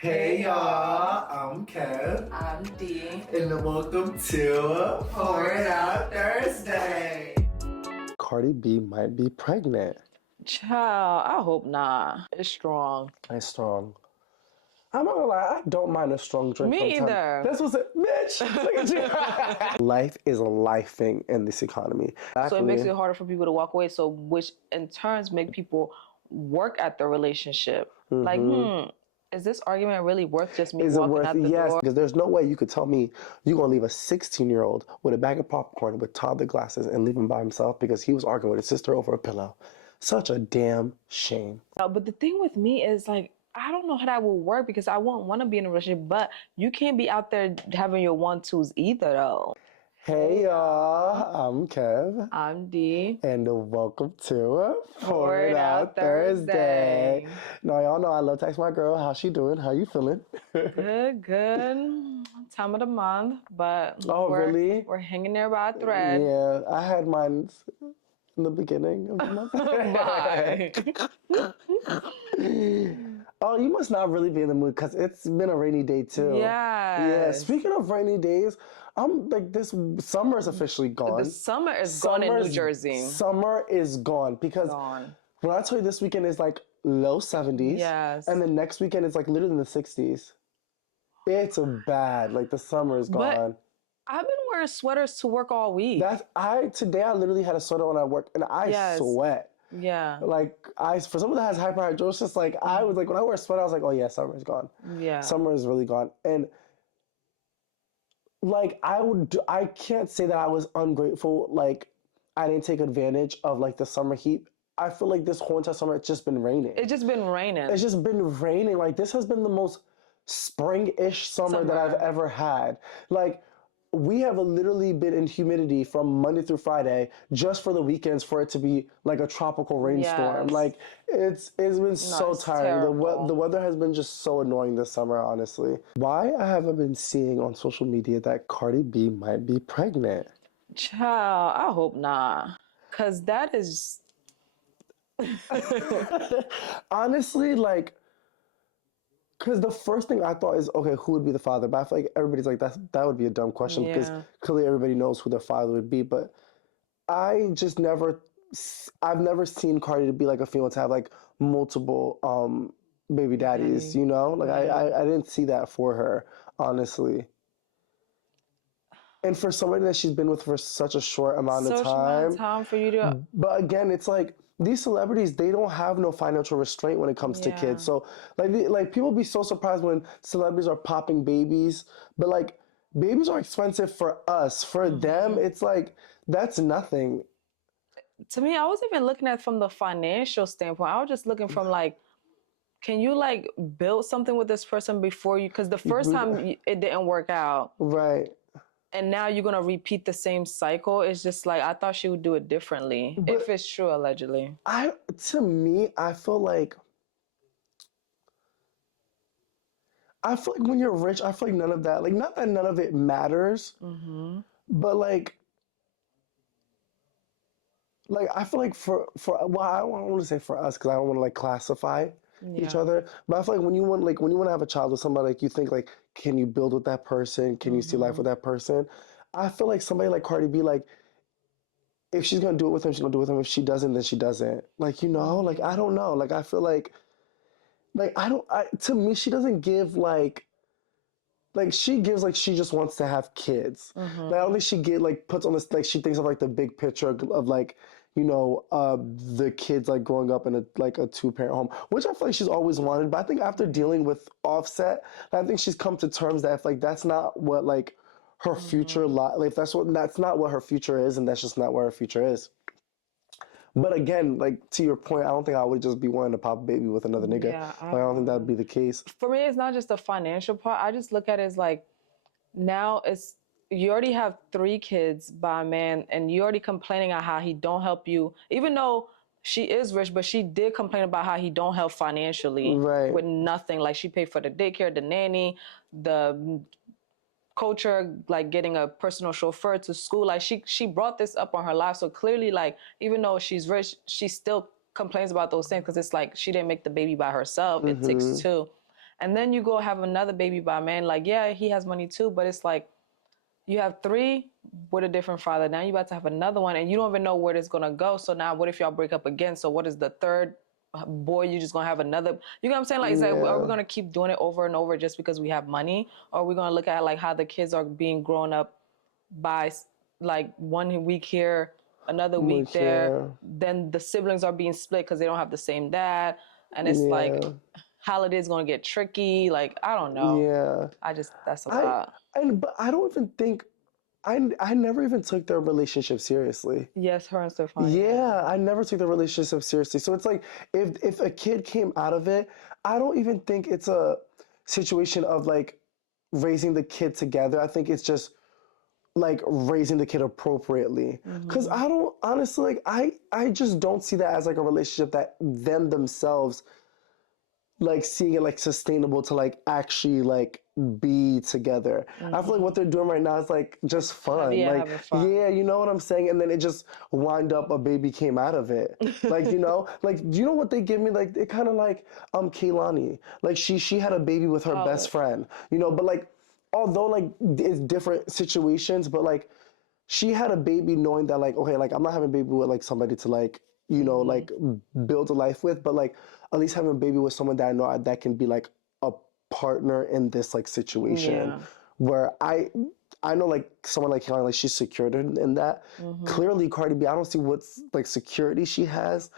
Hey y'all, I'm Kev. I'm D. And welcome to Pour It Out Thursday. Cardi B might be pregnant. Child, I hope not. It's strong. It's strong. I'm not gonna lie, I don't mind a strong drink from Me time. either. That's what's it, bitch. Look at you. Life is lifing in this economy. So it makes it harder for people to walk away. So which in turns make people work at the relationship. Like, is this argument really worth just me Is it walking worth out it? the Yes, door? because there's no way you could tell me you're gonna leave a 16-year-old with a bag of popcorn with toddler glasses and leave him by himself because he was arguing with his sister over a pillow. Such a damn shame. But the thing with me is like, I don't know how that will work because I won't want to be in a relationship, but you can't be out there having your 1-2s either though. Hey y'all, I'm Kev. I'm D. And welcome to Pour It Out Thursday. Now y'all know I love text my girl. How's she doing? How you feeling? Good. Time of the month, but Really? we're hanging there by a thread. Yeah, I had mine in the beginning of the month. Bye. Oh, you must not really be in the mood because it's been a rainy day too. Yes. Yeah. Speaking of rainy days, I'm like this summer is officially gone. The summer is gone in New Jersey. Summer is gone because when I tell you this weekend is like low 70s. Yes. And the next weekend is like literally in the 60s. It's bad. Like the summer is gone. But I've been wearing sweaters to work all week. Today I literally had a sweater on at work and I sweat. Yeah. Like for someone that has hyperhidrosis, like I was like when I wear a sweater, I was like, oh yeah, summer is gone. Yeah. Summer is really gone. And like I can't say that I was ungrateful. Like I didn't take advantage of like the summer heat. I feel like this whole entire summer it's just been raining. It's just been raining. It's just been raining. Like this has been the most spring-ish summer that I've ever had. Like we have literally been in humidity from Monday through Friday just for the weekends for it to be like a tropical rainstorm. Yes. Like it's been so tiring. The weather has been just so annoying this summer, honestly. Why I haven't been seeing on social media that Cardi B might be pregnant? Child, I hope not. Cause that is honestly like. Because the first thing I thought is, okay, who would be the father? But I feel like everybody's like, that would be a dumb question because clearly everybody knows who their father would be. But I've never seen Cardi to be like a female to have like multiple baby daddies, you know? Like I didn't see that for her, honestly. And for somebody that she's been with for such a short amount of time for you to. But again, it's like these celebrities, they don't have no financial restraint when it comes to kids. So like people be so surprised when celebrities are popping babies, but like babies are expensive for us. For them, it's like that's nothing. To me, I wasn't even looking at it from the financial standpoint. I was just looking from like, can you like build something with this person before you? Because the first time it didn't work out. Right. And now you're going to repeat the same cycle. It's just like, I thought she would do it differently. But if it's true, allegedly. To me, I feel like when you're rich, I feel like none of that, like not that none of it matters, but like I feel like well, I don't want to say for us because I don't want to like classify each other, but I feel like when you want to have a child with somebody, like you think like, can you build with that person? Can you see life with that person? I feel like somebody like Cardi B, like if she's gonna do it with him, she's gonna do it with him. If she doesn't, then she doesn't. Like you know, like I don't know. Like I feel like to me, she doesn't give like she gives like she just wants to have kids. Like, I don't think she puts on this like she thinks of like the big picture of like you know the kids like growing up in a 2-parent home, which I feel like she's always wanted. But I think after dealing with Offset, I think she's come to terms that if like that's not what like her future like if that's not what her future is, and that's just not where her future is. But again, like to your point, I don't think I would just be wanting to pop a baby with another nigga. Yeah, I don't think that would be the case. For me, it's not just the financial part. I just look at it as like, now you already have 3 kids by a man, and you already complaining on how he don't help you, even though she is rich, but she did complain about how he don't help financially with nothing. Like she paid for the daycare, the nanny, the culture, like getting a personal chauffeur to school. Like she brought this up on her life. So clearly, like, even though she's rich, she still complains about those things because it's like she didn't make the baby by herself. It takes 2. And then you go have another baby by a man. Like, yeah, he has money too, but it's like you have three with a different father. Now you about to have another one, and you don't even know where it's gonna go. So now, what if y'all break up again? So what is the third boy? You just gonna have another? You know what I'm saying? Like, it's like, are we gonna keep doing it over and over just because we have money, or are we gonna look at like how the kids are being grown up by like 1 week here, another week there? Then the siblings are being split because they don't have the same dad, and it's like holidays gonna get tricky. Like, I don't know. Yeah. That's a lot. But I don't even think I never even took their relationship seriously. Yes, her and Stefan. Yeah, I never took the relationship seriously. So it's like if a kid came out of it, I don't even think it's a situation of like raising the kid together. I think it's just like raising the kid appropriately. Because I don't honestly like I just don't see that as like a relationship that them themselves like seeing it like sustainable to like actually like be together. I feel like what they're doing right now is like just fun. Yeah, like having fun. yeah, you know what I'm saying? And then it just wind up a baby came out of it. Like, you know, like do you know what they give me? Like it kind of like Kaylani. Like she had a baby with her best friend, you know, but like although like it's different situations, but like she had a baby knowing that like okay like I'm not having a baby with like somebody to like you know like build a life with, but like at least having a baby with someone that I know that can be like a partner in this like situation where I know like someone like Kelly, like she's secured in that. Clearly Cardi B, I don't see what's like security she has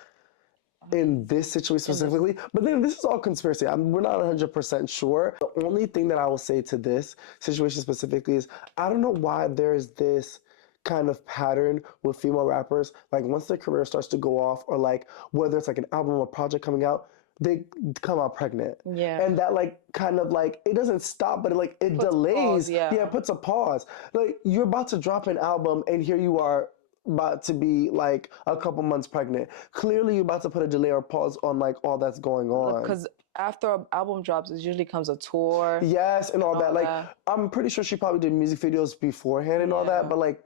in this situation specifically. But then this is all conspiracy. We're not 100% sure. The only thing that I will say to this situation specifically is I don't know why there's this kind of pattern with female rappers. Like once their career starts to go off, or like whether it's like an album or project coming out, they come out pregnant. Yeah. And that like kind of like it doesn't stop, but it delays. It puts a pause. Like you're about to drop an album and here you are about to be like a couple months pregnant. Clearly you're about to put a delay or pause on like all that's going on. Because after an album drops, it usually comes a tour. Yes, and all that. Like I'm pretty sure she probably did music videos beforehand and all that, but like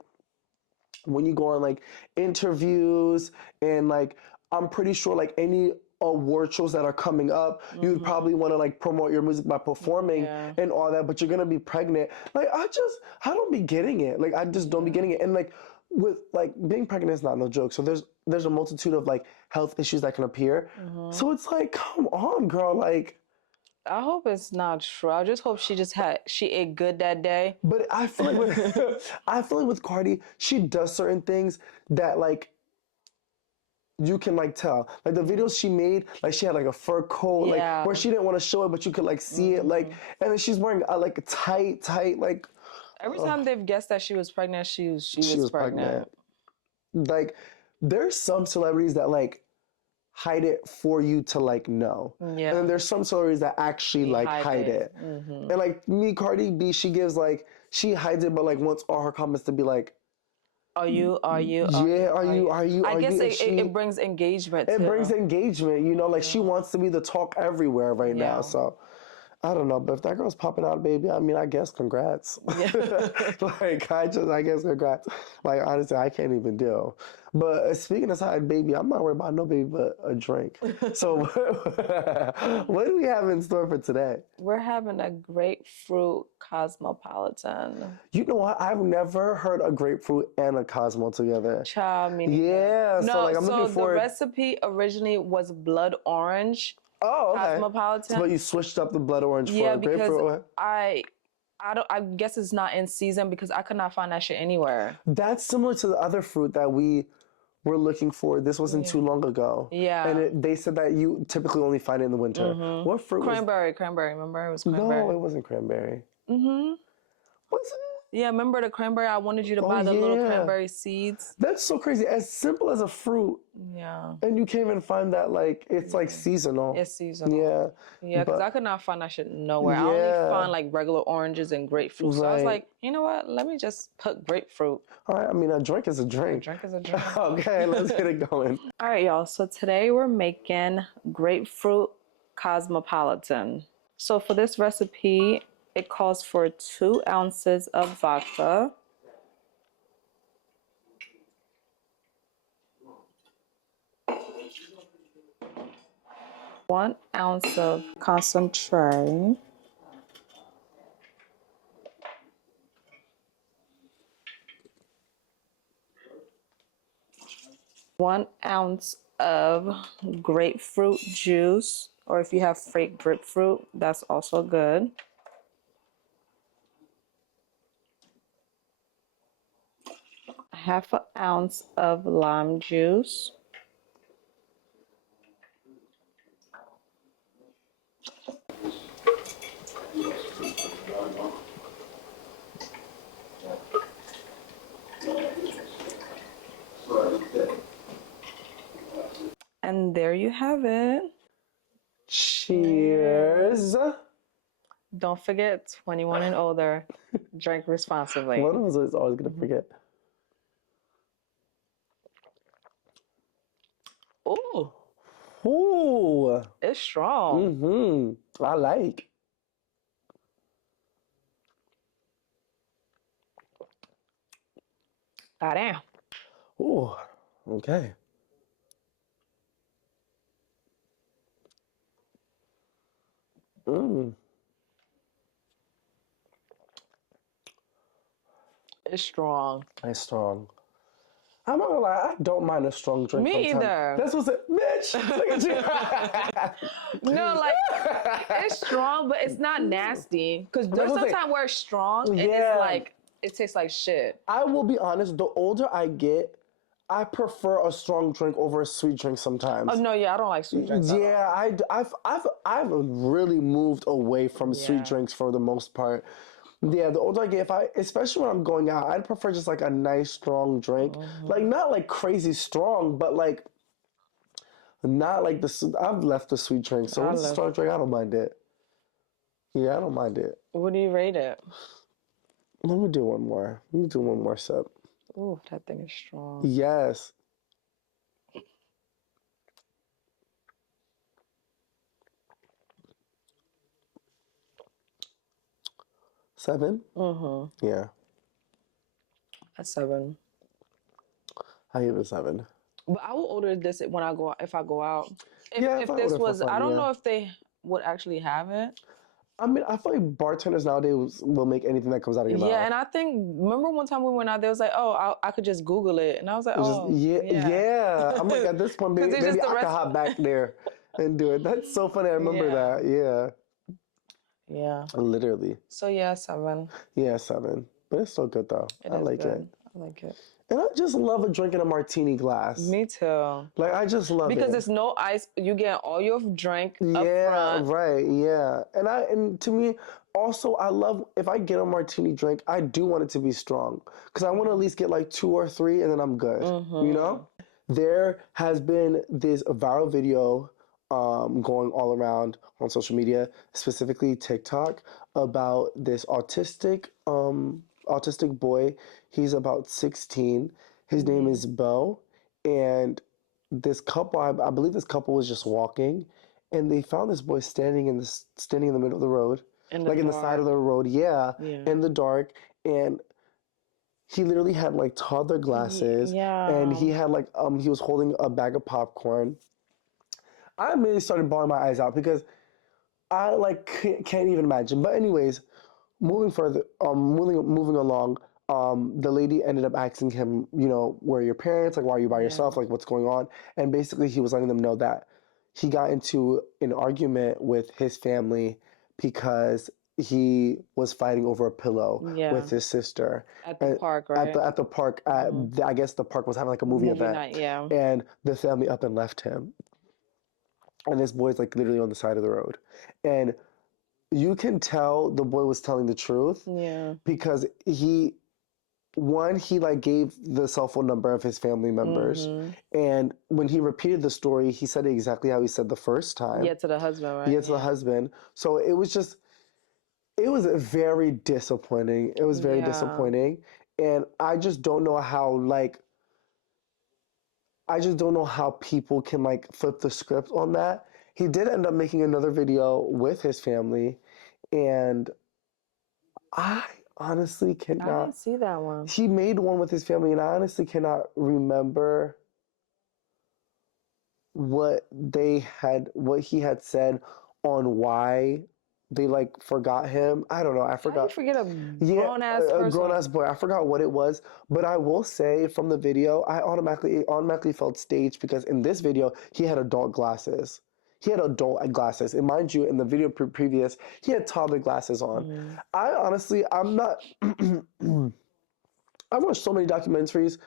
when you go on like interviews and like I'm pretty sure like any award shows that are coming up, you would probably want to like promote your music by performing and all that, but you're gonna be pregnant. Like I don't be getting it. Like I just don't be getting it. And like with like being pregnant is not no joke. So there's a multitude of like health issues that can appear. So it's like, come on, girl, like I hope it's not true. I just hope she ate good that day. But I feel like I feel like with Cardi, she does certain things that like you can like tell. Like the videos she made, like she had like a fur coat, like where she didn't want to show it, but you could like see it, like, and then she's wearing like a tight, like. Every time they've guessed that she was pregnant, she was pregnant. Like, there's some celebrities that like hide it for you to like know. Yeah. And then there's some celebrities that actually like hide it. And like me, Cardi B, she hides it, but like wants all her comments to be like, Are you? Yeah, are you? I guess it brings engagement. It brings engagement, you know, like she wants to be the talk everywhere right now. So I don't know, but if that girl's popping out a baby, I mean, I guess congrats. Like, I guess congrats. Like, honestly, I can't even deal. But speaking aside, baby, I'm not worried about no baby but a drink. So what do we have in store for today? We're having a grapefruit cosmopolitan. You know what? I've never heard a grapefruit and a Cosmo together. Child, me neither. Yeah, no, so like I'm looking forward. The recipe originally was blood orange. Oh, okay. Cosmopolitan. But you switched up the blood orange for a grapefruit? Because I guess it's not in season because I could not find that shit anywhere. That's similar to the other fruit that we were looking for. This wasn't too long ago. Yeah. And they said that you typically only find it in the winter. What fruit cranberry, remember? It was cranberry. No, it wasn't cranberry. Was it? Yeah, remember the cranberry? I wanted you to buy the little cranberry seeds. That's so crazy. As simple as a fruit. Yeah. And you can't even find that, like, it's like seasonal. It's seasonal. Yeah. Yeah, because I could not find that shit nowhere. I only found like regular oranges and grapefruit. So I was like, you know what? Let me just put grapefruit. All right. I mean, a drink is a drink. A drink is a drink. Okay, let's get it going. All right, y'all. So today we're making grapefruit cosmopolitan. So for this recipe, it calls for 2 ounces of vodka, 1 1 ounce of concentrate. 1 ounce of grapefruit juice, or if you have fake grapefruit, that's also good. Half an ounce of lime juice. And there you have it. Cheers. Don't forget, 21 and older, drink responsibly. One of us is always going to forget. Ooh, Ooh. it's strong. Mm-hmm. I like. Goddamn. Ooh. Okay. Mm. It's strong. It's strong. I'm not gonna lie, I don't mind a strong drink Me sometimes. either. That's what's it, bitch. Look at you. No, like it's strong, but it's not nasty. Because there's what I'm some saying. time where it's strong and Yeah. it's like it tastes like shit. I will be honest. The older I get, I prefer a strong drink over a sweet drink sometimes. Oh no, yeah, I don't like sweet drinks at all. Yeah, I've really moved away from sweet Yeah. drinks for the most part. Yeah, the older I get, especially when I'm going out, I'd prefer just like a nice strong drink, like not like crazy strong, but like not like I've left the sweet drink, so I once it's a love- strong drink, I don't mind it. Yeah, I don't mind it. What do you rate it? Let me do one more. Let me do one more sip. Ooh, that thing is strong. Yes. Seven? Mm-hmm. Yeah, That's 7. I give it a 7. But I will order this when I go if I go out. Yeah, If I this order for was, fun, I don't yeah. know if they would actually have it. I mean, I feel like bartenders nowadays will make anything that comes out of your Yeah, mouth. and I think remember one time we went out there, it was like, oh, I could just Google it, and I was like, It's just oh, yeah. I'm like at this point, 'Cause maybe, it's just maybe the I could rest- hop back there and do it. That's so funny. I remember Yeah. that. Yeah, Yeah. literally. So yeah, 7. Yeah, 7. But it's still good though. It I is like good. it. I like it. And I just love a drink in a martini glass. Me too. Like I just love Because it. there's no ice. You get all your drink up Yeah, front. right. Yeah. And to me, also I love if I get a martini drink, I do want it to be strong because I want to at least get like 2 or 3 and then I'm good. You know? There has been this viral video going all around on social media, specifically TikTok, about this autistic boy. He's about 16. His name is Bo, and this couple, I believe this couple was just walking, and they found this boy standing in the middle of the road, In the like in the side of the road, yeah, in the dark, and he literally had like toddler glasses, and Yeah. he had like he was holding a bag of popcorn. I immediately started bawling my eyes out because I like can't even imagine. But anyways, moving further, moving along, the lady ended up asking him, you know, where are your parents? Like, why are you by yourself? Like, what's going on? And basically, he was letting them know that he got into an argument with his family because he was fighting over a pillow with his sister At the park, right? at the park. I guess the park was having like a movie event, night, yeah. and the family up and left him. And this boy's like literally on the side of the road, and you can tell the boy was telling the truth Yeah. because he like gave the cell phone number of his family members, and when he repeated the story, he said it exactly how he said the first time. Yeah, to the husband, right? Yeah, to the husband. So it was very disappointing. It was very disappointing, and I just don't know how people can like flip the script on that. He did end up making another video with his family, and I honestly I cannot. didn't see that one. He made one with his family, and I honestly cannot remember what he had said on why they like forgot him. I don't know. I How do you forgot. forget a Yeah, grown ass a grown person? ass boy. I forgot what it was, but I will say from the video, it automatically felt staged because in this video he had adult glasses. He had adult glasses, and mind you, in the video previous, he had toddler glasses on. Mm, I honestly, I'm not. I've watched so many documentaries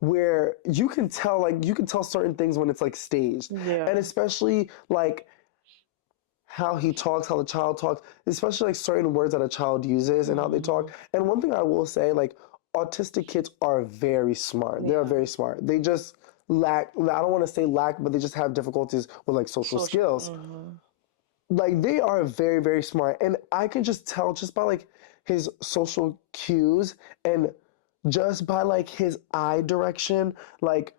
where you can tell certain things when it's like staged, yeah. and especially like how he talks, how the child talks, especially like certain words that a child uses and how they talk. Hmm. And one thing I will say, like autistic kids are very smart. They are Yeah. very smart. They just lack, I don't want to say lack, but they just have difficulties with like social Social. skills. Hmm. Like they are very, very smart. And I can just tell just by like his social cues and just by like his eye direction, like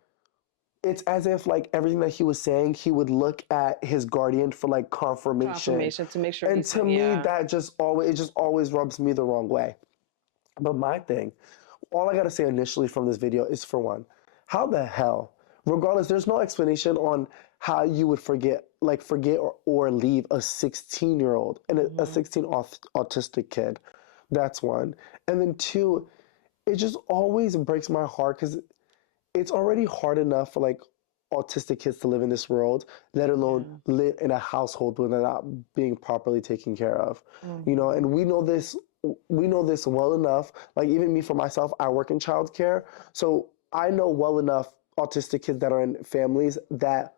it's as if like everything that he was saying, he would look at his guardian for like confirmation. Confirmation to make sure And he's to saying, me, yeah. that just always it just always rubs me the wrong way. But my thing, all I gotta say initially from this video is for one, how the hell, regardless, there's no explanation on how you would forget or leave a 16-year-old and a Hmm. 16 autistic kid. That's one. And then two, it just always breaks my heart because it's already hard enough for like autistic kids to live in this world, let alone Yeah. live in a household where they're not being properly taken care of. You know, Hmm. and we know this well enough. Like even me for myself, I work in childcare. So I know well enough autistic kids that are in families that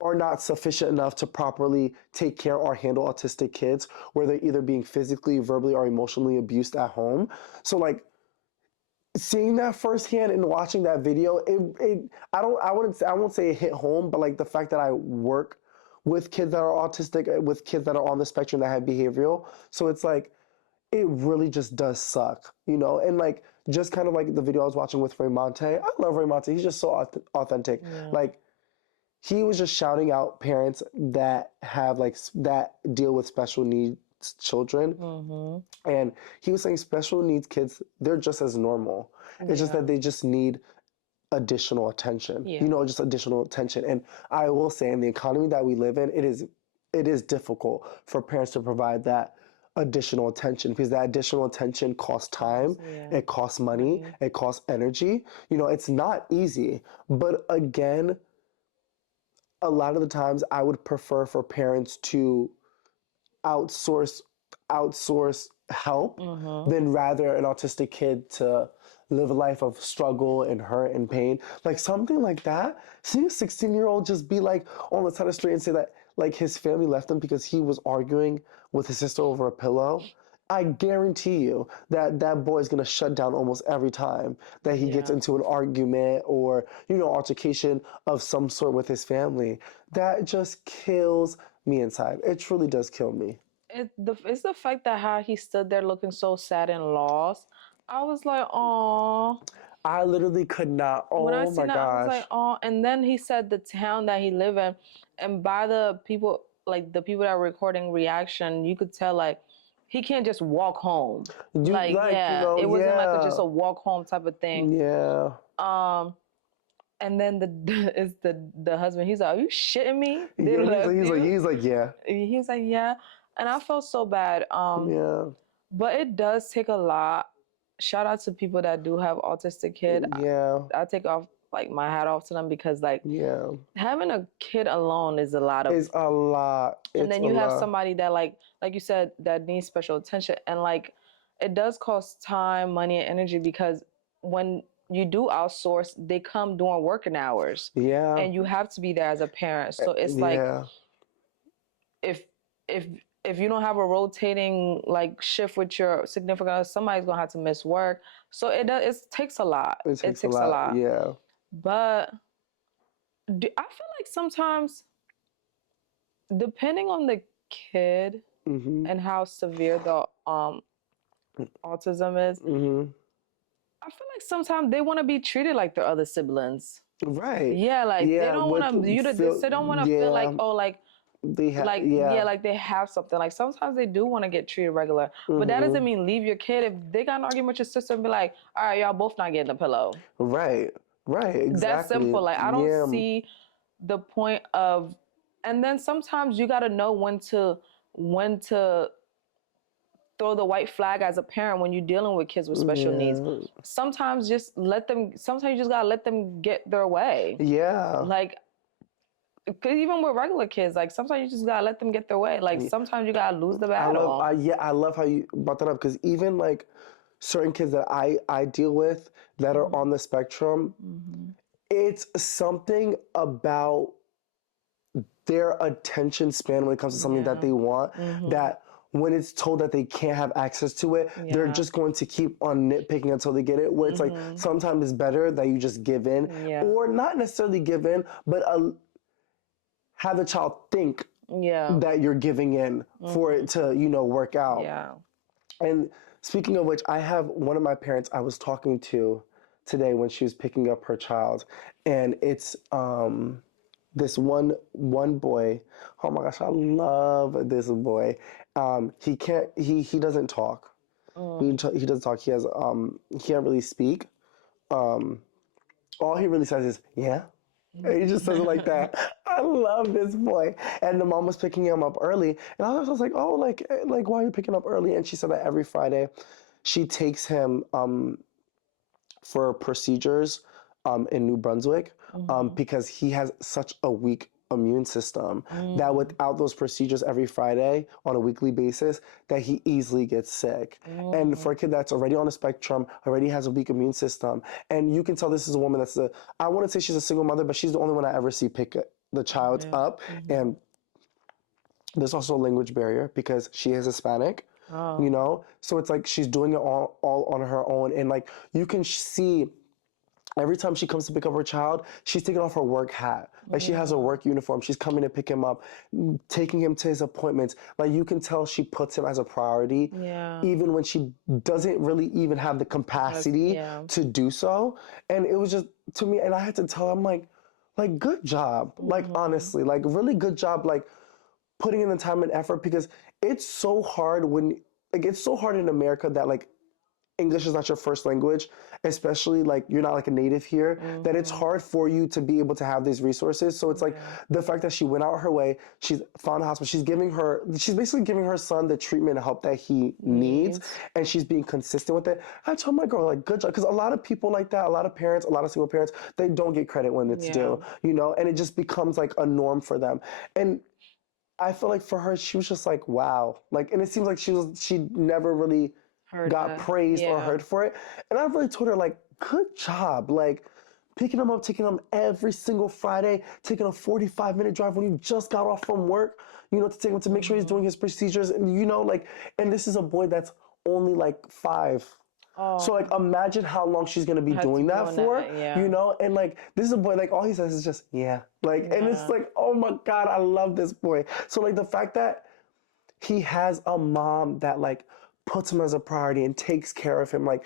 are not sufficient enough to properly take care or handle autistic kids where they're either being physically, verbally, or emotionally abused at home. So like seeing that firsthand and watching that video, I won't say it hit home, but like the fact that I work with kids that are autistic, with kids that are on the spectrum that have behavioral, so it's like it really just does suck, you know, and like just kind of like the video I was watching with Raymonte. I love Raymonte. He's just so authentic. Yeah. Like he was just shouting out parents that have like that deal with special needs children, Hmm. and he was saying special needs kids, they're just as normal. It's just Yeah. that they just need additional attention, you Yeah. know, just additional attention. And I will say, in the economy that we live in, it is difficult for parents to provide that additional attention because that additional attention costs time, Yeah. it costs money, Money. it costs energy. You know, it's not easy. But again, a lot of the times I would prefer for parents to outsource outsource help Hmm. than rather an autistic kid to live a life of struggle and hurt and pain. Like something like that. Seeing a 16-year-old just be like on the side of the street and say that like his family left him because he was arguing with his sister over a pillow. I guarantee you that that boy is gonna shut down almost every time that he gets Yeah. into an argument or you know altercation of some sort with his family. That just kills me inside. It truly does kill me. It's the fact that how he stood there looking so sad and lost. I was like, oh. I literally could not. When I Oh my seen that, I was like, gosh. oh. And then he said the town that he live in, and by the people, like the people that were recording reaction, you could tell like he can't just walk home. You Like, like, you yeah, know, it wasn't like just yeah. a walk home type of thing. Yeah. Um, and then the is the husband. He's like, are you shitting me? They Yeah, left you. he's like, yeah. He's like, yeah. And I felt so bad. Yeah. But it does take a lot. Shout out to people that do have autistic kid. Yeah. I take off like my hat off to them because like Yeah. having a kid alone is a lot of, It's a lot. and It's then a you have lot. somebody that like you said that needs special attention, and like it does cost time, money, and energy because when you do outsource, they come during working hours, Yeah. and you have to be there as a parent. So it's like Yeah. if if if you don't have a rotating like shift with your significant other, somebody's gonna have to miss work. So it takes a lot. It It takes a takes a lot. lot. Yeah. But I feel like sometimes, depending on the kid Mm-hmm. and how severe the autism is, Mm-hmm. I feel like sometimes they want to be treated like their other siblings. Right. Yeah, like they Yeah. don't want With to. feel They don't want to feel yeah. like, oh, They have like yeah, yeah. like they have something. Like sometimes they do want to get treated regular, but that Mm-hmm. doesn't mean leave your kid. If they got an argument with your sister, and be like, all right, y'all both not getting a pillow. Right. Right. That's Exactly. simple. Like I don't Yeah. see the point of, and then sometimes you got to know when to throw the white flag as a parent when you're dealing with kids with special needs. Yeah. Sometimes just let them. Sometimes you just gotta let them get their way. Yeah. Like, 'cause even with regular kids, like sometimes you just gotta let them get their way. Like sometimes you gotta lose the battle. I love how you brought that up because even like certain kids that I deal with that are on the spectrum, it's something about their attention span when it comes to something that Yeah. they want that when it's told that they can't have access to it, they're Yeah. just going to keep on nitpicking until they get it. Where it's like sometimes it's better that you just give in, Yeah. or not necessarily give in, but have the child think Yeah. that you're giving in for it to, work out. Yeah. And speaking of which, I have one of my parents I was talking to today when she was picking up her child, and it's this one boy. Oh my gosh, I love this boy. He doesn't talk. He doesn't talk. He can't really speak. Um, all he really says is yeah. And he just says it like that. I love this boy. And the mom was picking him up early, and I was like, oh, like why are you picking up early? And she said that every Friday, she takes him for procedures in New Brunswick because he has such a weak immune system that without those procedures every Friday on a weekly basis, that he easily gets sick. And for a kid that's already on the spectrum, already has a weak immune system, and you can tell this is a woman I wouldn't say she's a single mother, but she's the only one I ever see pick the child up. And there's also a language barrier because she is Hispanic. So it's like she's doing it all on her own, and like you can see every time she comes to pick up her child, she's taking off her work hat. Like she has her work uniform. She's coming to pick him up, taking him to his appointments. Like you can tell she puts him as a priority, Yeah. even when she doesn't really even have the capacity to do so. And it was just to me, and I had to tell her, I'm like good job. Like honestly, like really good job. Like putting in the time and effort because it's so hard it's so hard in America that like English is not your first language, especially like you're not like a native here, that it's hard for you to be able to have these resources. So it's like the fact that she went out her way, she's found a hospital, she's basically giving her son the treatment and help that he needs, and she's being consistent with it. I told my girl, like, good job. Because a lot of people like that, a lot of parents, a lot of single parents, they don't get credit when it's due, and it just becomes like a norm for them. And I feel like for her, she was just like, wow. Like, and it seems like she never really got praised or heard for it. And I really told her, like, good job. Like, picking him up, taking him every single Friday, taking a 45-minute drive when you just got off from work, to take him to make sure he's doing his procedures. And, like, and this is a boy that's only like 5. So like imagine how long she's gonna be doing that for, and like this is a boy, like all he says is just yeah. Like and it's like, oh my God, I love this boy. So like the fact that he has a mom that like puts him as a priority and takes care of him, like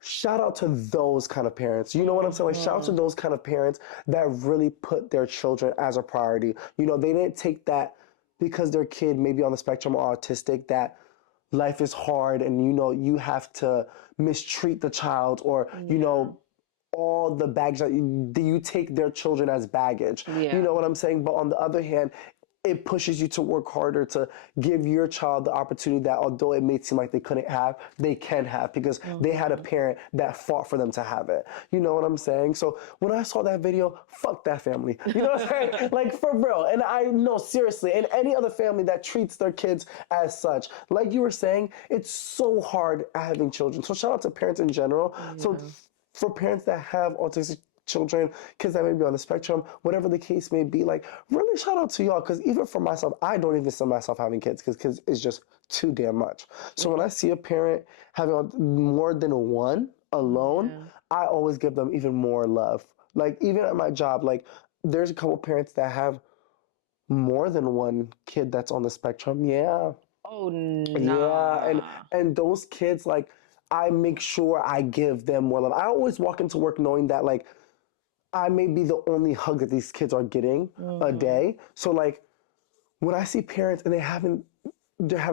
shout out to those kind of parents. You know what I'm saying? Like shout out to those kind of parents that really put their children as a priority. They didn't take that because their kid may be on the spectrum or autistic, that life is hard and you have to mistreat the child or all the baggage that you take their children as baggage. You know what I'm saying? But on the other hand, it pushes you to work harder to give your child the opportunity that although it may seem like they couldn't have, they can have because they had a parent that fought for them to have it. You know what I'm saying? So when I saw that video, fuck that family. You know what I'm saying? Like for real. And I know seriously, and any other family that treats their kids as such, like you were saying, it's so hard having children. So shout out to parents in general. So for parents that have autistic children, kids that may be on the spectrum, whatever the case may be, like really shout out to y'all. Because even for myself, I don't even see myself having kids because kids is just too damn much. So when I see a parent having more than one alone, I always give them even more love. Like even at my job, like there's a couple parents that have more than one kid that's on the spectrum. Yeah. Oh Yeah, and nah. those kids, like, I make sure I give them more love. I always walk into work knowing that, like, I may be the only hug that these kids are getting a day. So, like, when I see parents and they're having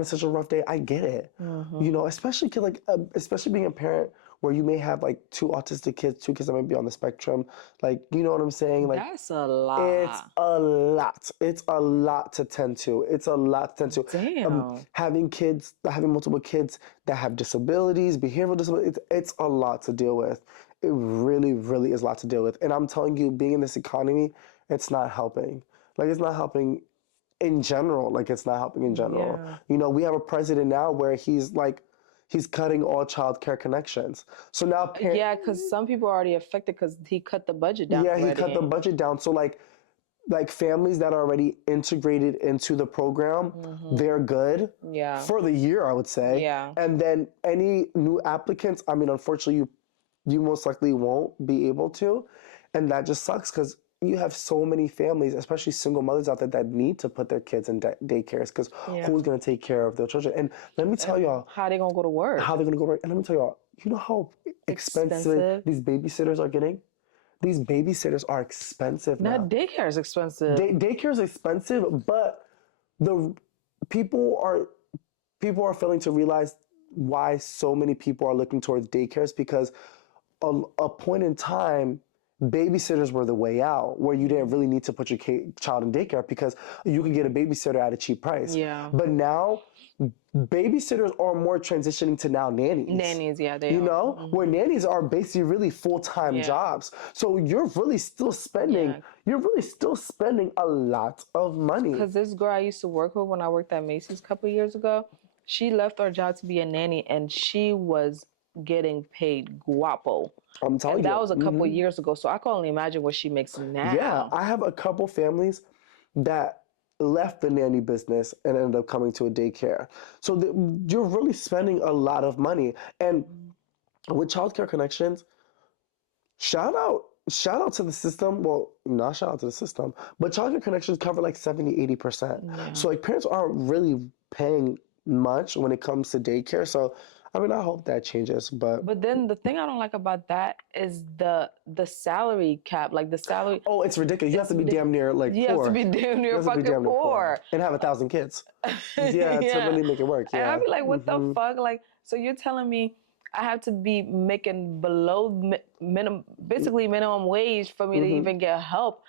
such a rough day, I get it. Especially kid, like, especially being a parent where you may have like two autistic kids, two kids that might be on the spectrum. Like, you know what I'm saying? Like, That's a it's lot. a lot. It's a lot to tend to. It's a lot to tend to. Damn. Having kids, having multiple kids that have disabilities, behavioral disabilities, it's a lot to deal with. It really, really is a lot to deal with. And I'm telling you, being in this economy, it's not helping. Like, it's not helping in general. Like, it's not helping in general. Yeah. You know, we have a president now where he's like, he's cutting all child care connections. So now, Yeah, because some people are already affected because he cut the budget down yeah, he cut the already. budget down. So like families that are already integrated into the program, they're good Yeah. for the year, I would say. Yeah. And then any new applicants, I mean, unfortunately, you most likely won't be able to, and that just sucks because you have so many families, especially single mothers out there, that need to put their kids in daycares because Yeah. who's going to take care of their children? And let me tell y'all How they gonna go to work? how they're going to go to work. And let me tell y'all, you know how expensive Expensive. these babysitters are getting? These babysitters are expensive now. That daycare is expensive. Daycare is expensive, but the people are failing to realize why so many people are looking towards daycares because a point in time, babysitters were the way out, where you didn't really need to put your child in daycare because you could get a babysitter at a cheap price. Yeah. But now, babysitters are more transitioning to now nannies. Nannies, yeah, they You are. know, where nannies are basically really full-time Yeah. jobs. So you're really still spending, Yeah. you're really still spending a lot of money. Because this girl I used to work with when I worked at Macy's a couple years ago, she left our job to be a nanny and she was getting paid guapo. I'm telling And you. that was a couple years ago. So I can only imagine what she makes now. Yeah, I have a couple families that left the nanny business and ended up coming to a daycare. So you're really spending a lot of money. And with childcare connections, shout out to the system. Well, not shout out to the system, but childcare connections cover like 70-80%. Yeah. So like parents aren't really paying much when it comes to daycare. So I mean, I hope that changes, But then the thing I don't like about that is the salary cap, like the salary. oh, it's ridiculous. You have to be damn near like You poor. have to be damn near You have to be fucking damn near poor. and have 1,000 kids. Yeah, to really make it work. And Yeah. I'd be like, what the fuck? Like, so you're telling me I have to be making below minimum, basically minimum wage for me to even get help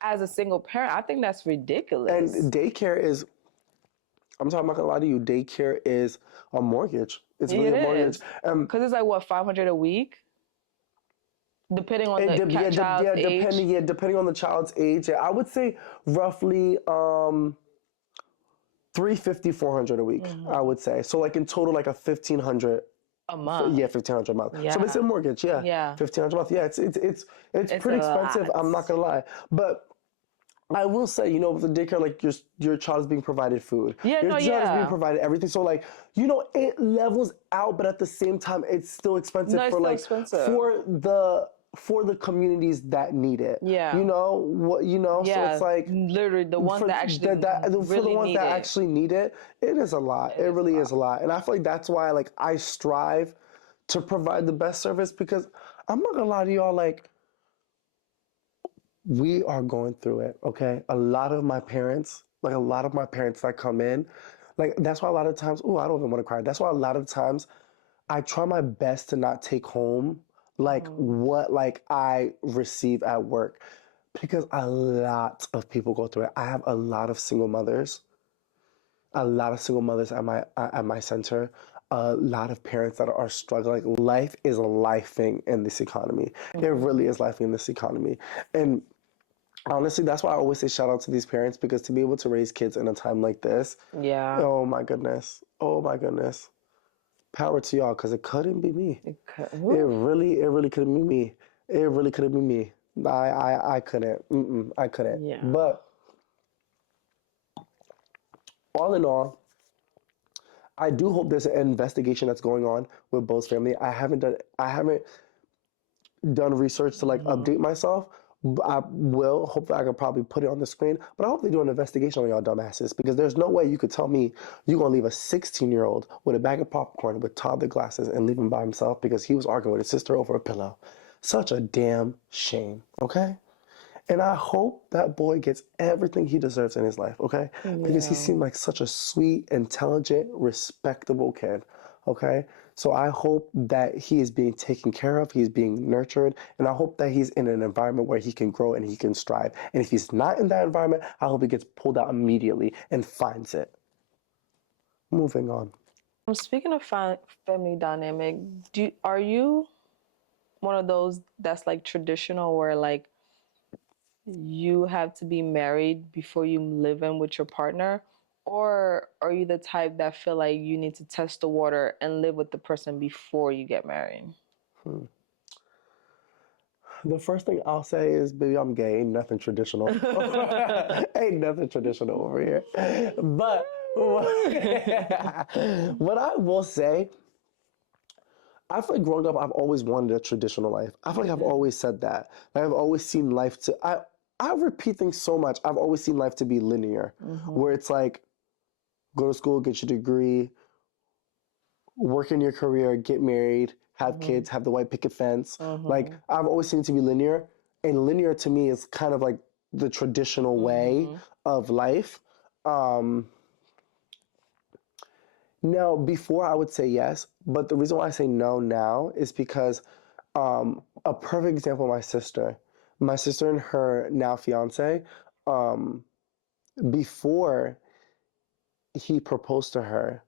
as a single parent? I think that's ridiculous. And daycare is, I'm not gonna lie to you, daycare is a mortgage. It's really a mortgage. Because it's like, what, $500 a week? Depending on the child's age? Depending on the child's age. Yeah, I would say roughly 350, 400 a week, I would say. So like in total, like a 1,500 a month. Yeah, 1,500 a month. Yeah. So it's a mortgage, yeah. Yeah. 1,500 a month. Yeah, it's pretty expensive. lot. I'm not gonna lie, but I will say, you know, with the daycare, like your child is being provided food. Yeah, your no, child is yeah. being provided everything. So like, you know, it levels out, but at the same time, it's still expensive No, it's for still like expensive. for the communities that need it. Yeah. You know what? You know, so Yeah, it's like literally the ones that actually for the really ones need that it. actually need it, it is a lot. It really is a lot, and I feel like that's why like I strive to provide the best service because I'm not gonna lie to y'all, like we are going through it, okay? A lot of my parents that come in, like that's why a lot of times, oh, I don't even want to cry. That's why a lot of times I try my best to not take home like what like I receive at work because a lot of people go through it. I have a lot of single mothers at my center, a lot of parents that are struggling. Life is lifing in this economy. It really is lifing in this economy. And honestly, that's why I always say shout out to these parents because to be able to raise kids in a time like this, Yeah. oh my goodness. Oh my goodness. Power to y'all because it couldn't be me. It really couldn't be me. It really couldn't be me. I couldn't. I couldn't. Yeah. But all in all, I do hope there's an investigation that's going on with Bo's family. I haven't done research to like update myself. I will. Hopefully, I could probably put it on the screen. But I hope they do an investigation on y'all dumbasses because there's no way you could tell me you're gonna leave a 16-year-old with a bag of popcorn with toddler glasses and leave him by himself because he was arguing with his sister over a pillow. Such a damn shame. Okay. And I hope that boy gets everything he deserves in his life, okay? Because he seemed like such a sweet, intelligent, respectable kid, Okay. So I hope that he is being taken care of, he's being nurtured, and I hope that he's in an environment where he can grow and he can strive. And if he's not in that environment, I hope he gets pulled out immediately and finds it. Moving on. Speaking of family dynamic, are you one of those that's like traditional where like you have to be married before you live in with your partner? Or are you the type that feel like you need to test the water and live with the person before you get married? Hmm. The first thing I'll say is, baby, I'm gay. Ain't nothing traditional. Ain't nothing traditional over here. But what I will say, I feel like growing up, I've always wanted a traditional life. I feel like I've always said that. I've always seen life to. I repeat things so much. I've always seen life to be linear, where it's like go to school, get your degree, work in your career, get married, have kids, have the white picket fence. Like I've always seen it to be linear, and linear to me is kind of like the traditional way of life. Um, Now, before I would say yes, but the reason why I say no now is because a perfect example, my sister and her now fiance, um, before he proposed to her,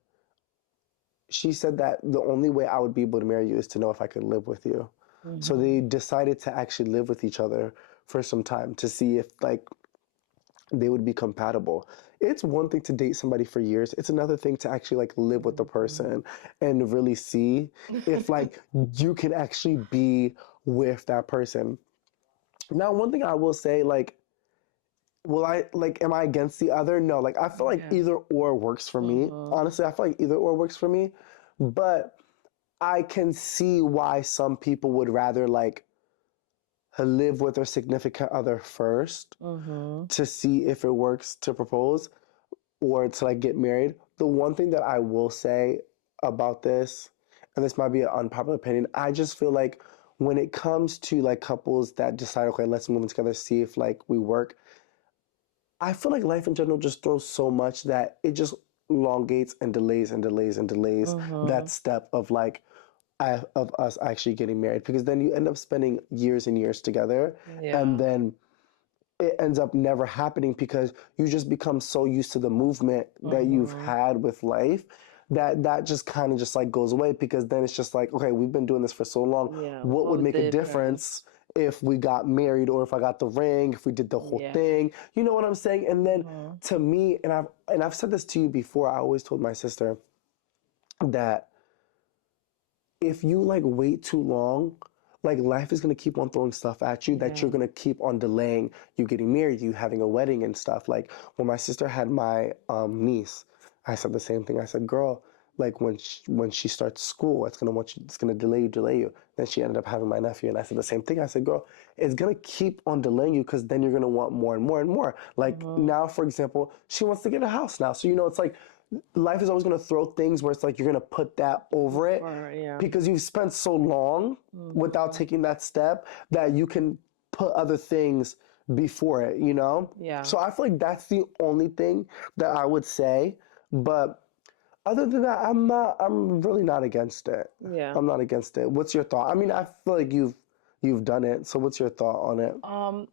she said that the only way I would be able to marry you is to know if I could live with you. So they decided to actually live with each other for some time to see if like they would be compatible. It's one thing to date somebody for years. It's another thing to actually like live with the person and really see if like you can actually be with that person. Now, one thing I will say, like, will I like am I against the other? No, like I feel like Yeah. either or works for me. Honestly, I feel like either or works for me. But I can see why some people would rather like live with their significant other first to see if it works to propose or to like get married. The one thing that I will say about this, and this might be an unpopular opinion, I just feel like when it comes to like couples that decide, okay, let's move in together, see if like we work, I feel like life in general just throws so much that it just elongates and delays and delays and delays that step of like of us actually getting married because then you end up spending years and years together and Yeah. then it ends up never happening because you just become so used to the movement that you've had with life that that just kind of just like goes away because then it's just like okay, we've been doing this for so long, Yeah. what would Whole make a difference. difference if we got married or if I got the ring, if we did the whole Yeah. thing, you know what I'm saying? And then to me, and I've said this to you before, I always told my sister that if you like wait too long, like life is gonna keep on throwing stuff at you that Yeah. you're gonna keep on delaying you getting married, you having a wedding and stuff. Like when my sister had my niece, I said the same thing. I said, "Girl, like when she starts school, it's gonna delay you." Then she ended up having my nephew, and I said the same thing. I said, "Girl, it's gonna keep on delaying you because then you're gonna want more and more and more." Like now, for example, she wants to get a house now, so you know it's like life is always going to throw things where it's like you're going to put that over it Yeah. because you've spent so long without taking that step that you can put other things before it, you know? Yeah. So I feel like that's the only thing that I would say. But other than that, I'm really not against it. Yeah. I'm not against it. What's your thought? I mean, I feel like you've done it. So what's your thought on it? Um,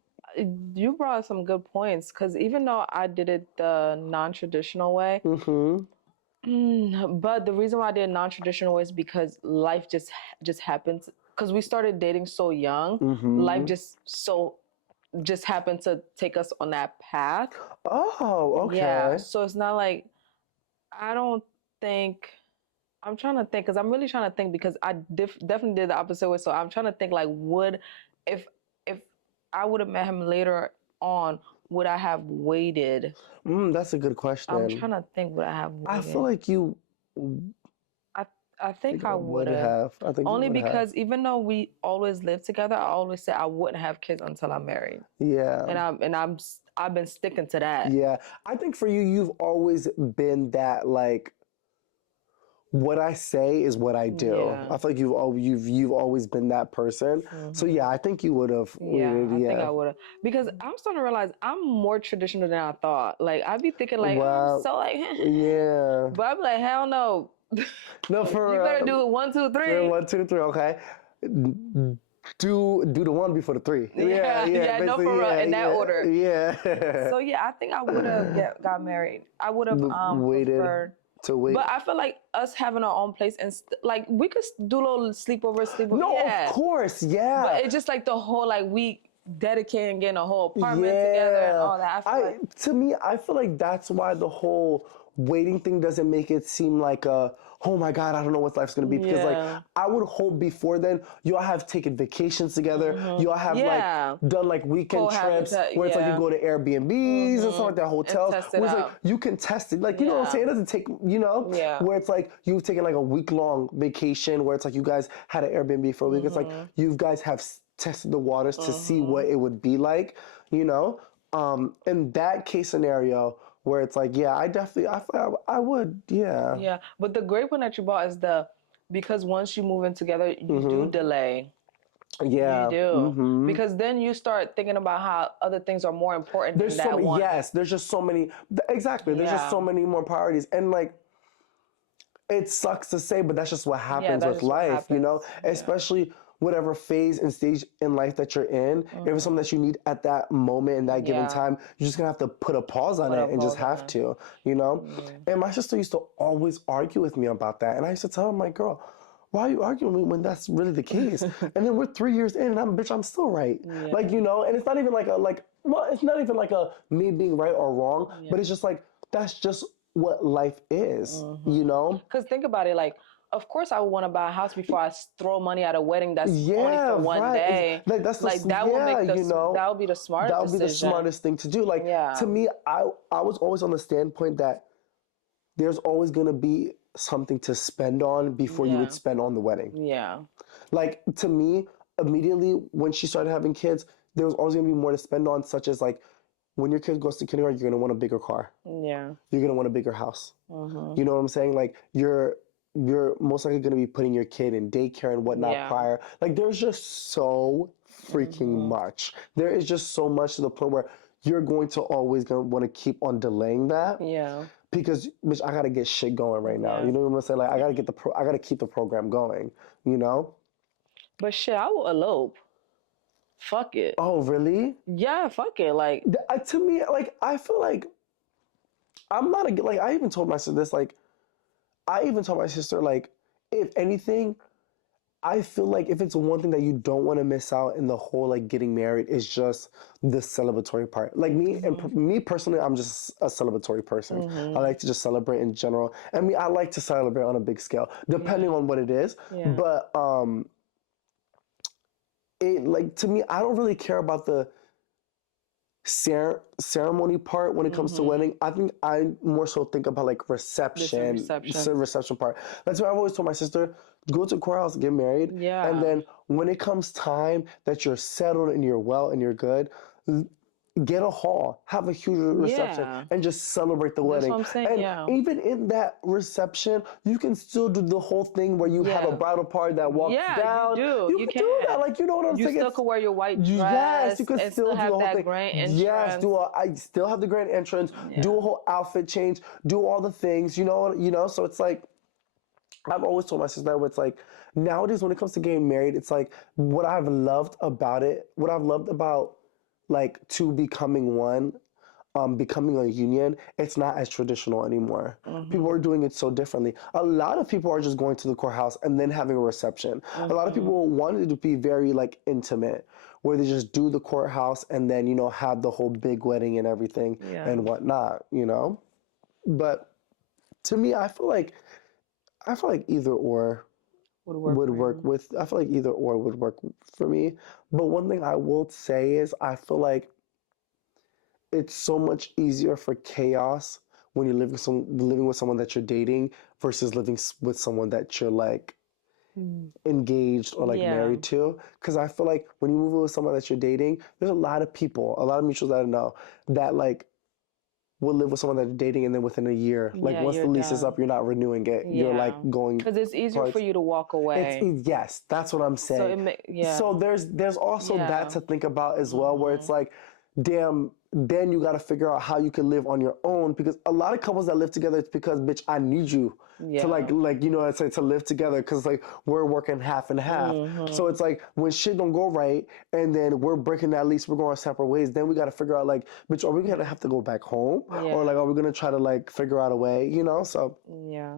you brought up some good points because even though I did it the non-traditional way, Mm-hmm. but the reason why I did non-traditional way is because life just happens. Because we started dating so young, life Mm-hmm. just happened to take us on that path. Oh, Yeah, okay. so it's not like I don't think I'm trying to think because I'm really trying to think because I definitely did the opposite way. So I'm trying to think like would if if I would have met him later on, would I have waited? That's a good I'm question. trying to think would I have I feel waited? like you I I think think I I would would have. have. I think you Only would have. because even though we always lived together, I always said I wouldn't have kids until I'm married. Yeah. I've been sticking to that. Yeah. I think for you, you've always been that like what I say is what I do. Yeah. I feel like you've always been that person. So yeah, I think you would have Yeah, waited. I think Yeah. I would have because I'm starting to realize I'm more traditional than I thought. Like I'd be thinking like, oh, I'm Well, so like, yeah. but I'm like, hell no. No, for You better do it 1, 2, 3. 1, 2, 3. Okay. Do the one before the three. Yeah, yeah, No, basically, for real, yeah, in that yeah, order. yeah. So yeah, I think I would have got married. I would have Waited preferred. to wait. But I feel like us having our own place and like we could do little sleepover. No, of Yeah. course, yeah. But it's just like the whole like we dedicating getting a whole apartment together and Yeah. all that. I feel like To me, I feel like that's why the whole waiting thing doesn't make it seem like a, oh my God, I don't know what life's gonna be. Because like Yeah. I would hope before then, y'all have taken vacations together. Y'all have Yeah. like done like weekend trips Cohabitat, where it's like you yeah. go to Airbnbs and stuff like that, hotels. test it Where it's like out. you can test it. Like, you know what I'm Yeah. saying? It doesn't take, you know? Yeah. Where it's like you've taken like a week-long vacation where it's like you guys had an Airbnb for a week. It's like you guys have tested the waters to see what it would be like, you know? In that case scenario where it's like, yeah, I would, yeah. Yeah. But the great one that you bought is because once you move in together, you do delay. Yeah. You do. Because then you start thinking about how other things are more important There's than so that many, one. yes, there's just so many, exactly, there's just Yeah. so many more priorities. And like, it sucks to say, but that's just what happens that's with just what life, you know? happens. Yeah. Especially whatever phase and stage in life that you're in. If it's something that you need at that moment in that given Yeah. time, you're just gonna have to put a pause on it and just have to, you know? And my sister used to always argue with me about that. And I used to tell her, my girl, why are you arguing with me when that's really the case? And then we're 3 years in and I'm still right. Like, you know, and it's not even like it's not even like a me being right or wrong, but it's just like, that's just what life is, you know? Because think about it, like, of course I would want to buy a house before I throw money at a wedding that's only Yeah, for one right. day. Like that's Like that would make you know, that would be the smartest that would be the decision. smartest thing to do. Like Yeah. to me, I was always on the standpoint that there's always gonna be something to spend on before you would Yeah. spend on the wedding. Yeah. Like to me, immediately when she started having kids, there was always gonna be more to spend on, such as like when your kid goes to kindergarten, you're gonna want a bigger car. Yeah. You're gonna want a bigger house. You know what I'm saying? Like you're most likely gonna be putting your kid in daycare and whatnot Yeah. prior. Like there's just so freaking much. There is just so much to the point where you're going to always gonna want to keep on delaying that. Yeah. Because bitch, I gotta get shit going right now. Yeah. You know what I'm saying? Like I gotta get I gotta keep the program going. You know? But shit, I will elope. Fuck it. Oh really? Yeah, fuck it. Like To me, like I feel like I'm not a like I even told my sister this. Like I even told my sister like if anything, I feel like if it's one thing that you don't want to miss out in the whole like getting married is just the celebratory part. Like me and me personally, I'm just a celebratory person. I like to just celebrate in general. I mean, I like to celebrate on a big scale, depending on what it is. Yeah. But it like to me, I don't really care about the ceremony part when it comes to wedding. I think I more so think about like reception part. That's why I've always told my sister, go to the courthouse, get married, Yeah. and then when it comes time that you're settled and you're well and you're good, get a hall, have a huge reception, Yeah. and just celebrate the wedding. what I'm saying, And yeah. even in that reception, you can still do the whole thing where you have a Yeah. bridal party that walks Yeah, down. you do. You can do that. Like, you know what I'm You saying? still could wear your white dress. Yes, you can and still do have the whole that thing. grand entrance. Yes, I still have the grand entrance, do a whole outfit change, do all the things, you know? So it's like, I've always told my sister that it's like, nowadays when it comes to getting married, it's like, what I've loved about like two becoming one, becoming a union, it's not as traditional anymore. People are doing it so differently. A lot of people are just going to the courthouse and then having a reception. A lot of people want it to be very like intimate, where they just do the courthouse and then, you know, have the whole big wedding and everything and whatnot, you know? But to me, I feel like either or would work with, I feel like either or would work for me. But one thing I will say is I feel like it's so much easier for chaos when you're living with someone that you're dating versus living with someone that you're like engaged or like married to. Because I feel like when you move in with someone that you're dating, there's a lot of people, a lot of mutuals that I know that like will live with someone that you're dating, and then within a year, like once the lease is up, you're not renewing it. You're like going, because it's easier for you to walk away. Yes, that's what I'm saying. So So there's also that to think about as well, where it's like, damn, then you got to figure out how you can live on your own, because a lot of couples that live together, it's because, bitch, I need you to like you know, it's like to live together, because like we're working half and half. So it's like when shit don't go right and then we're breaking that lease, we're going our separate ways, then we got to figure out like, bitch, are we gonna have to go back home, or like are we gonna try to like figure out a way, you know? So Yeah.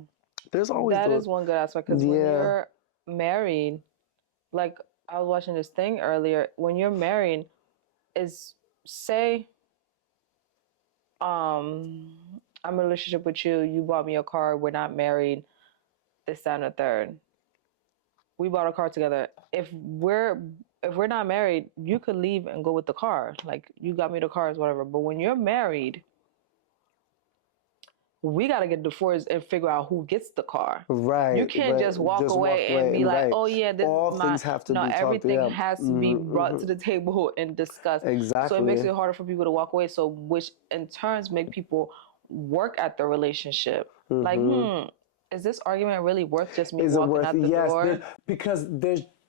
there's always That those. is one good aspect, because when you're married, like I was watching this thing earlier, when you're married, is say I'm in a relationship with you, you bought me a car, we're not married, this, that, and the third. We bought a car together. If we're not married, you could leave and go with the car. Like you got me the cars, whatever. But when you're married, we gotta get divorced and figure out who gets the car. You Right, can't right. just walk Just walk away and away be and like, right. oh yeah, this All is my things have to no, be talked. everything Yeah. has to be brought to the table and discussed. So it makes Exactly. it harder for people to walk away. So which in turns make people work at the relationship. Like, is this argument really worth just me Is it walking worth? out the Yes, door? because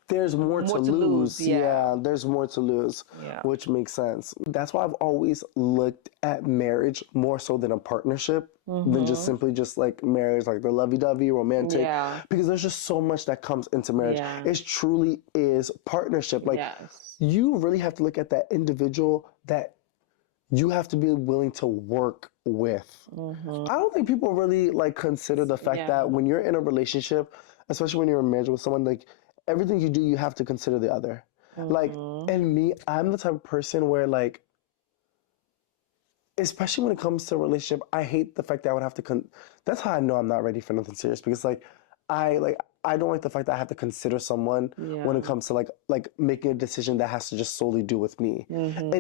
there's more to More to lose, lose. yeah. Yeah, there's more to lose, Yeah. which makes sense. That's why I've always looked at marriage more so than a partnership, than just simply just like marriage, like the lovey-dovey, romantic. Yeah. Because there's just so much that comes into marriage. Yeah. It truly is partnership. Like Yes. you really have to look at that individual that you have to be willing to work with. I don't think people really like consider the fact that when you're in a relationship, especially when you're in marriage with someone, like everything you do, you have to consider the other. Like, and me, I'm the type of person where like, especially when it comes to a relationship, I hate the fact that I would have to that's how I know I'm not ready for nothing serious, because like I don't like the fact that I have to consider someone when it comes to like making a decision that has to just solely do with me. And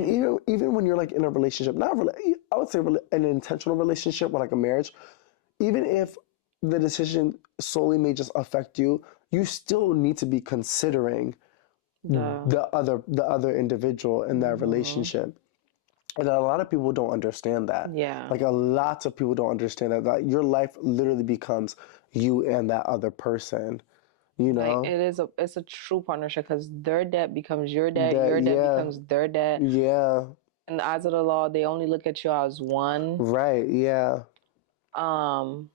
even when you're like in a relationship, not really, I would say an intentional relationship or like a marriage, even if the decision solely may just affect you, you still need to be considering the other individual in that relationship. And a lot of people don't understand that. Yeah. Like a lot of people don't understand that your life literally becomes you and that other person. You Like know? it's a true partnership, because their debt becomes your debt, That your debt yeah. becomes their debt. Yeah. In the eyes of the law, they only look at you as one. Right, yeah. Um,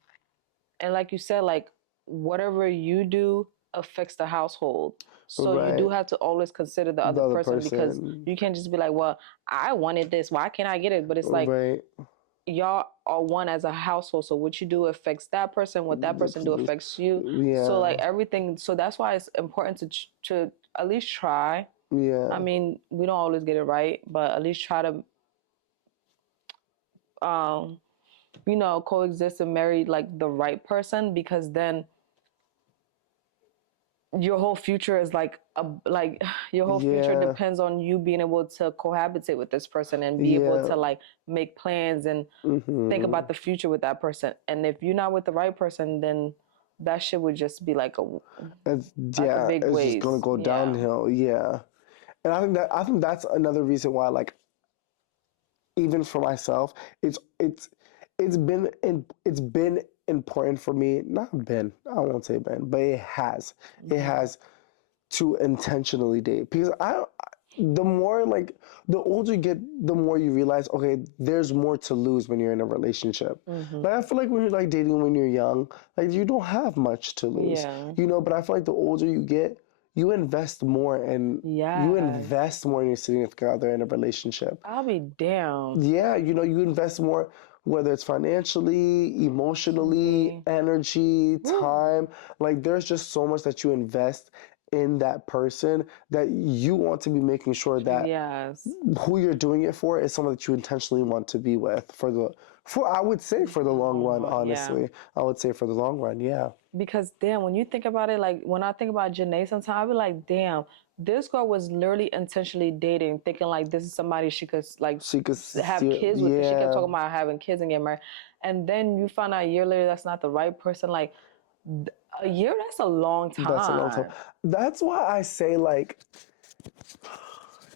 and like you said, like whatever you do affects the household. So you do Right. have to always consider the The other other person, because person. you can't just be like, well, I wanted this, why can't I get it? But it's like Right. y'all are one as a household, so what you do affects that person, what that person do affects you. So like Yeah. everything, so that's why it's important to at least try. Yeah. I mean, we don't always get it right, but at least try to um coexist and marry like the right person, because then your whole future is like your whole future Yeah. depends on you being able to cohabitate with this person and be able Yeah. to like make plans and think about the future with that person. And if you're not with the right person, then that shit would just be like It's, a yeah, big it's just gonna waste. go Yeah. downhill. Yeah. And I think that's another reason why, like, even for myself, it's been important for me. Not been, I won't say been, but it has to intentionally date, because the more like the older you get, the more you realize, okay, there's more to lose when you're in a relationship. Like I feel like when you're like dating when you're young, like you don't have much to lose, Yeah. But I feel like the older you get, you invest more and you Yes. invest more in your significant other in a relationship. I'll be damned. Yeah, you invest more, whether it's financially, emotionally, energy, time. Like there's just so much that you invest in that person, that you want to be making sure that Yes. who you're doing it for is someone that you intentionally want to be with for I would say for the long run, Yeah. honestly. I would say for the long run, yeah. Because damn, when you think about it, like when I think about Janae sometimes, I be like, damn, this girl was literally intentionally dating, thinking like this is somebody she could like She could have kids with. She kept yeah. talking about having kids and getting married. And then you find out a year later that's not the right person. Like a year, that's a long time. That's a long time. That's why I say like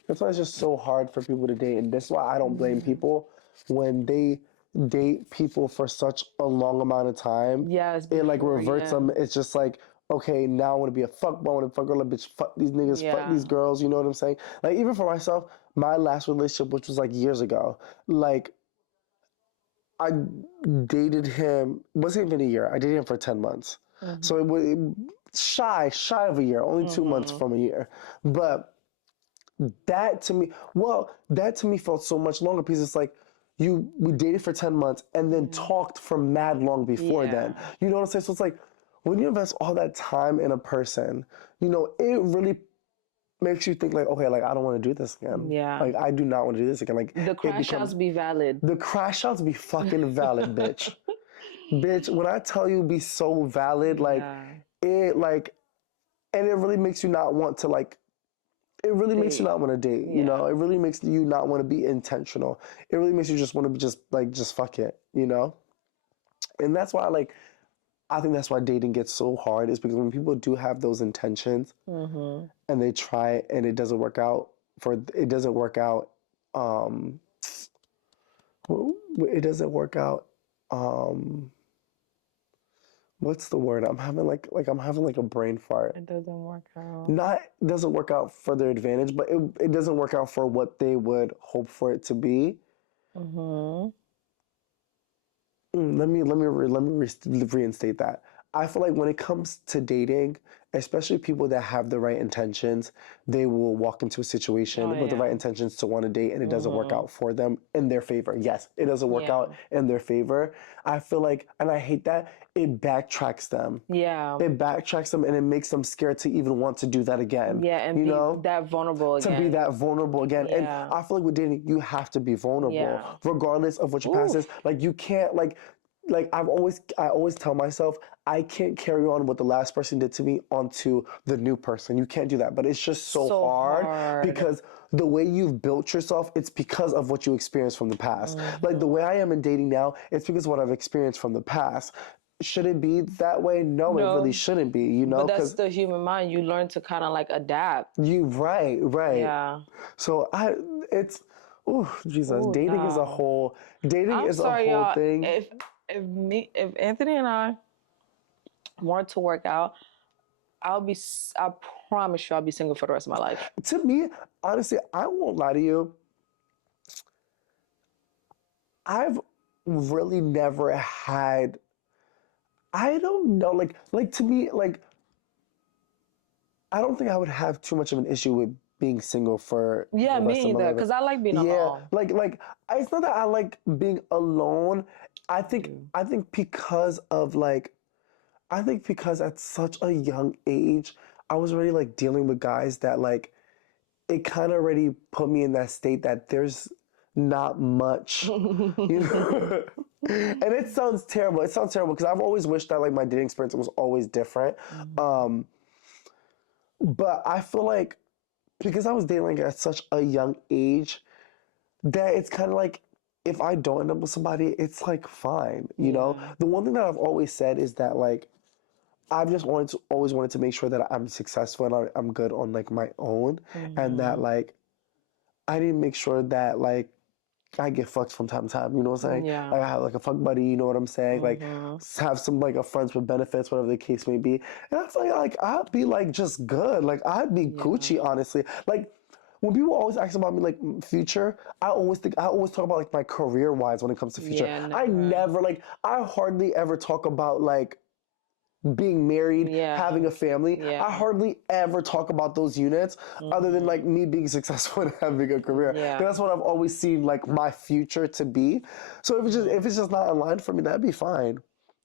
that's why it's just so hard for people to date. And that's why I don't blame people when they date people for such a long amount of time. Yeah, it's It like before, reverts yeah. them. It's just like, okay, now I want to be a fuckboy, I want to fuck girl, like, bitch, fuck these niggas, fuck Yeah. these girls. You know what I'm saying? Like even for myself, my last relationship, which was like years ago, like I dated him, wasn't even a year. I dated him for 10 months. So it was shy of a year, only 2 months from a year. But that to me, well, that to me felt so much longer because it's like we dated for 10 months and then talked for mad long before then. Yeah. You know what I'm saying? So it's like when you invest all that time in a person, you know, it really makes you think like, okay, like I don't want to do this again. Yeah. Like I do not want to do this again. Like The it crash becomes outs be valid. the crash outs be fucking valid, bitch. Bitch, when I tell you be so valid, like Yeah. it like and it really makes you not want to like it really makes you Date. not want to date, you know? Yeah. It really makes you not want to be intentional. It really makes you just want to be just fuck it, you know? And that's why like I think that's why dating gets so hard is because when people do have those intentions and they try it and it doesn't work out um it doesn't work out um what's the word? I'm having like a brain fart. It doesn't work out. Not doesn't work out for their advantage, but it doesn't work out for what they would hope for it to be. Let me reinstate that. I feel like when it comes to dating, especially people that have the right intentions, they will walk into a situation Oh with the right yeah. intentions to want to date and it doesn't work out for them in their favor. Yes, it doesn't work Yeah. out in their favor. I feel like, and I hate that, it backtracks them. Yeah. It backtracks them and it makes them scared to even want to do that again. Yeah, and you be know? that vulnerable To be again. that vulnerable again. And Yeah. I feel like with dating, you have to be vulnerable, Yeah. regardless of what your past is. Oof. Like you can't like I always tell myself I can't carry on what the last person did to me onto the new person. You can't do that. But it's just so hard because the way you've built yourself, it's because of what you experienced from the past. Like the way I am in dating now, it's because of what I've experienced from the past. Should it be that way? No, it really No. shouldn't be, you know? But that's Because the human mind. You learn to kind of like adapt. right. Yeah. So it's, oh Jesus, Oh no. dating I'm is a sorry, whole y'all. thing. If Anthony and I want to work out, I promise you, I'll be single for the rest of my life. To me, honestly, I won't lie to you. I've really never had, I don't know, like to me, like I don't think I would have too much of an issue with being single for Yeah, the rest me of my either. life. Cause I like being Yeah, alone. it's not that I like being alone. I think because of like I think because at such a young age, I was already like dealing with guys that like it kind of already put me in that state that there's not much, you know. And it sounds terrible. It sounds terrible because I've always wished that like my dating experience was always different. Um, but I feel like because I was dating at such a young age, that it's kind of like if I don't end up with somebody, it's like fine, you know. Yeah. The one thing that I've always said is that like I've just always wanted to make sure that I'm successful and I'm good on like my own, and that like I need to make sure that like I get fucked from time to time. You know what I'm saying? Yeah. Like I have like a fuck buddy. You know what I'm saying? Like have some like a friends with benefits, whatever the case may be. And I feel like I'd be like just good. Like I'd be Gucci, honestly. Like when people always ask about me like future, I always talk about like my career wise when it comes to future. Yeah, I never. never like I hardly ever talk about like being married, Yeah. having a family. Yeah. I hardly ever talk about those units other than like me being successful and having a career. Yeah. That's what I've always seen like my future to be. So if it's just not aligned for me, that'd be fine.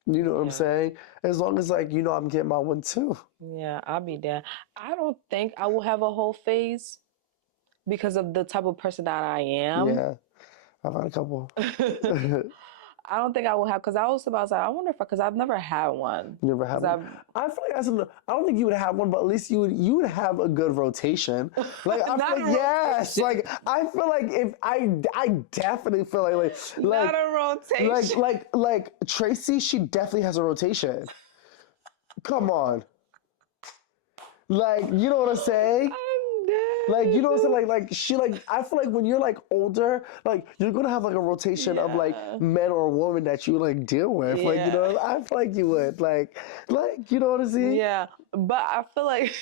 You know what I'm saying? As long as like I'm getting my one too. Yeah, I'll be there. I don't think I will have a whole phase because of the type of person that I am. Yeah. I've had a couple. I don't think I will have because I was about to say I wonder if because I've never had one. You never had one? I feel like I don't think you would have one, but at least you would have a good rotation. Like I Not feel a like yes, like I feel like if I definitely feel like not a rotation. like Tracy, she definitely has a rotation. Come on. Like, you know what I'm saying? I'm dead. Like, you know what I'm saying? Like she like I feel like when you're like older, like you're gonna have like a rotation of like men or women that you like deal with. Like, you know, I feel like you would. Like, you know what I'm saying? Yeah, but I feel like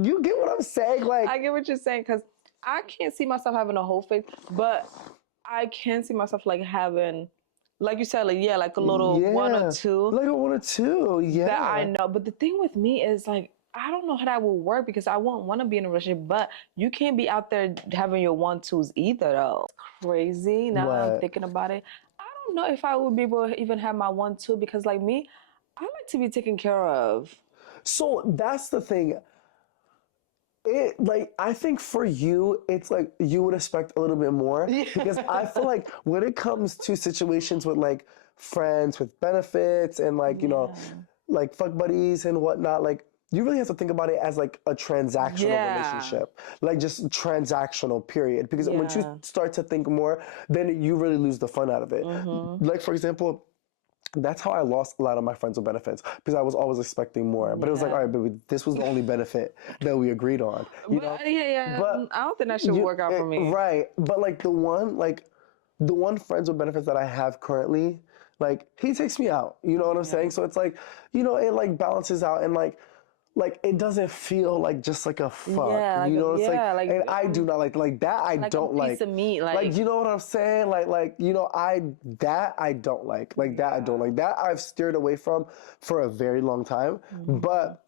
You get what I'm saying? Like I get what you're saying because I can't see myself having a whole face, but I can see myself like having, like you said, like yeah, like a little one or Yeah, two like a one or two. that I Yeah. know. But the thing with me is like I don't know how that will work because I won't want to be in a relationship, but you can't be out there having your one twos either though. It's crazy. Now that I'm What? thinking about it, I don't know if I would be able to even have my one two because like me, I like to be taken care of. So that's the thing. It like I think for you, it's like you would expect a little bit more because I feel like when it comes to situations with like friends with benefits and like Yeah. like fuck buddies and whatnot, like you really have to think about it as like a transactional Yeah. relationship, like just transactional period. Because once you Yeah. start to think more, then you really lose the fun out of it. Mhm. Like for example, that's how I lost a lot of my friends with benefits because I was always expecting more. But it was like, all Yeah. right, baby, this was the only benefit that we agreed on, you But know? yeah, yeah. But I don't think that should work out for me. right. But like the one friends with benefits that I have currently, like he takes me out. You know what I'm Yeah. saying? So it's like, it like balances out and like it doesn't feel like just like a fuck. Yeah, like You know, it's like yeah, like and I do not like that I like a don't piece like. of meat, Like like you know what I'm saying? Like I that I don't like. Like that I don't yeah. like. That I've steered away from for a very long time. Mhm. But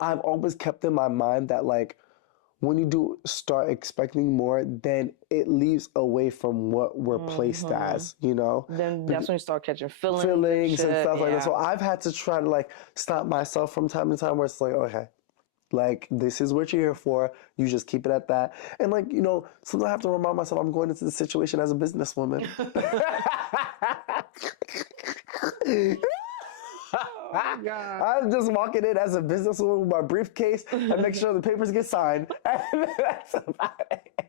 I've always kept in my mind that like when you do start expecting more, then it leaves away from what we're placed Mhm. as, you know? Then Bec- that's when you start catching feelings and Feelings and shit. stuff like that. Yeah. So I've had to try to like stop myself from time to time where it's like, okay, like this is what you're here for. You just keep it at that. And like, sometimes I have to remind myself I'm going into the situation as a businesswoman. Oh my god. I'm just walking in as a businesswoman with my briefcase and make sure the papers get signed. And that's about it.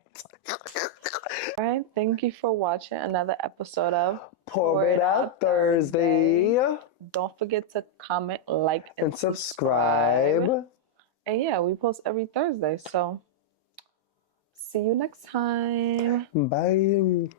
All right, thank you for watching another episode of Pour It Out Thursday. Don't forget to comment, like, and And subscribe. subscribe. And yeah, we post every Thursday. So see you next time. Bye.